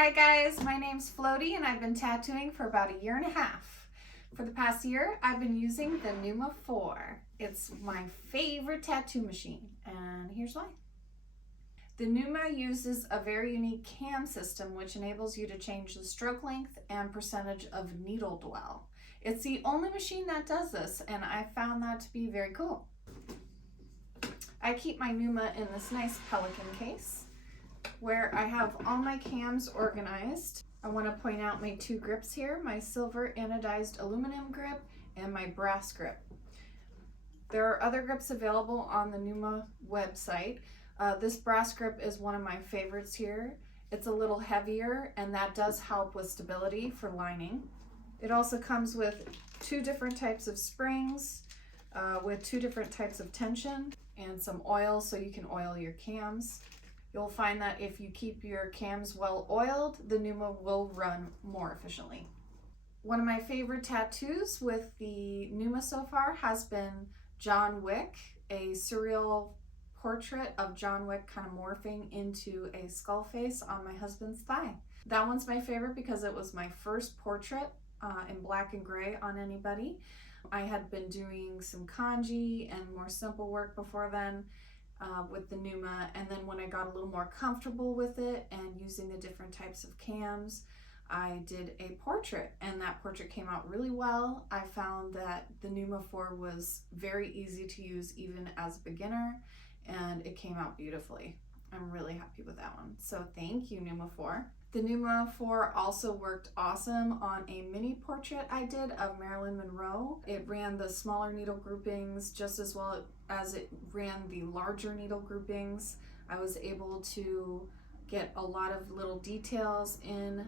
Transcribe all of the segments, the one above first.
Hi guys, my name's Floaty and I've been tattooing for about 1.5 years. For the past year, I've been using the Neuma 4. It's my favorite tattoo machine, and here's why. The Neuma uses a very unique cam system which enables you to change the stroke length and percentage of needle dwell. It's the only machine that does this, and I found that to be very cool. I keep my Neuma in this nice Pelican case, where I have all my cams organized. I want to point out my two grips here, my silver anodized aluminum grip and my brass grip. There are other grips available on the Neuma website. This brass grip is one of my favorites here. It's a little heavier and that does help with stability for lining. It also comes with 2 different types of springs with 2 different types of tension and some oil so you can oil your cams. You'll find that if you keep your cams well oiled, the Neuma will run more efficiently. One of my favorite tattoos with the Neuma so far has been John Wick, a surreal portrait of John Wick kind of morphing into a skull face on my husband's thigh. That one's my favorite because it was my first portrait in black and gray on anybody. I had been doing some kanji and more simple work before then with the Neuma, and then when I got a little more comfortable with it and using the different types of cams, I did a portrait, and that portrait came out really well. I found that the Neuma 4 was very easy to use even as a beginner, and it came out beautifully. I'm really happy with that one. So thank you, Neuma 4. The Neuma 4 also worked awesome on a mini portrait I did of Marilyn Monroe. It ran the smaller needle groupings just as well as it ran the larger needle groupings. I was able to get a lot of little details in.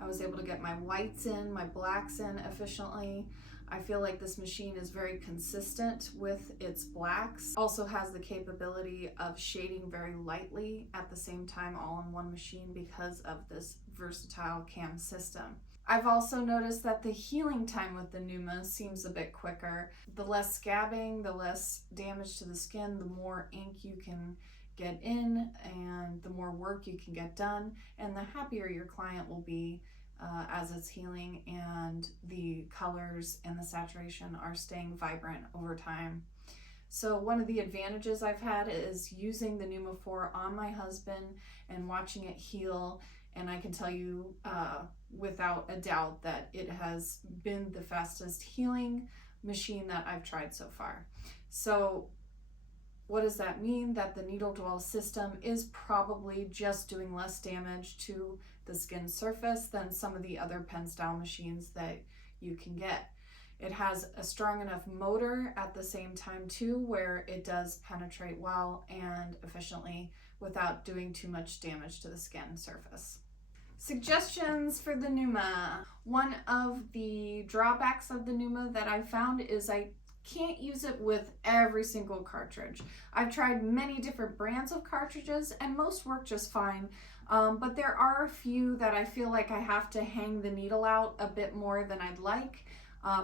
I was able to get my whites in, my blacks in efficiently. I feel like this machine is very consistent with its blacks. Also has the capability of shading very lightly at the same time all in one machine because of this versatile cam system. I've also noticed that the healing time with the Neuma seems a bit quicker. The less scabbing, the less damage to the skin, the more ink you can get in and the more work you can get done, and the happier your client will be as it's healing and the colors and the saturation are staying vibrant over time. So one of the advantages I've had is using the Neuma 4 on my husband and watching it heal, and I can tell you without a doubt that it has been the fastest healing machine that I've tried so far. So what does that mean? That the needle dwell system is probably just doing less damage to the skin surface than some of the other pen style machines that you can get. It has a strong enough motor at the same time too, where it does penetrate well and efficiently without doing too much damage to the skin surface. Suggestions for the Neuma. One of the drawbacks of the Neuma that I found is I can't use it with every single cartridge. I've tried many different brands of cartridges and most work just fine, but there are a few that I feel like I have to hang the needle out a bit more than I'd like,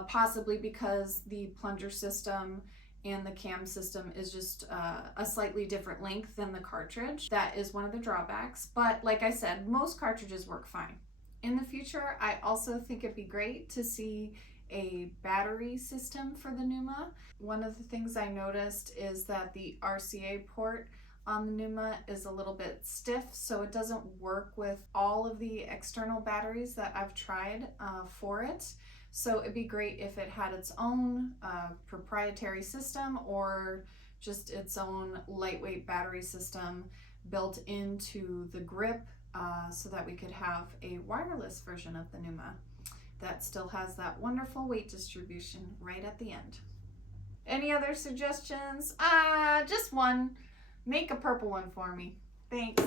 possibly because the plunger system and the cam system is just a slightly different length than the cartridge. That is one of the drawbacks, but like I said, most cartridges work fine. In the future, I also think it'd be great to see a battery system for the Neuma. One of the things I noticed is that the RCA port on the Neuma is a little bit stiff, so it doesn't work with all of the external batteries that I've tried for it. So it'd be great if it had its own proprietary system or just its own lightweight battery system built into the grip so that we could have a wireless version of the Neuma that still has that wonderful weight distribution right at the end. Any other suggestions? Just one. Make a purple one for me. Thanks.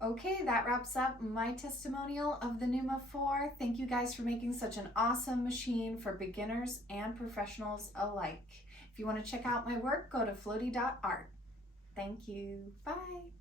Okay, that wraps up my testimonial of the Neuma 4. Thank you guys for making such an awesome machine for beginners and professionals alike. If you want to check out my work, go to floaty.art. Thank you. Bye.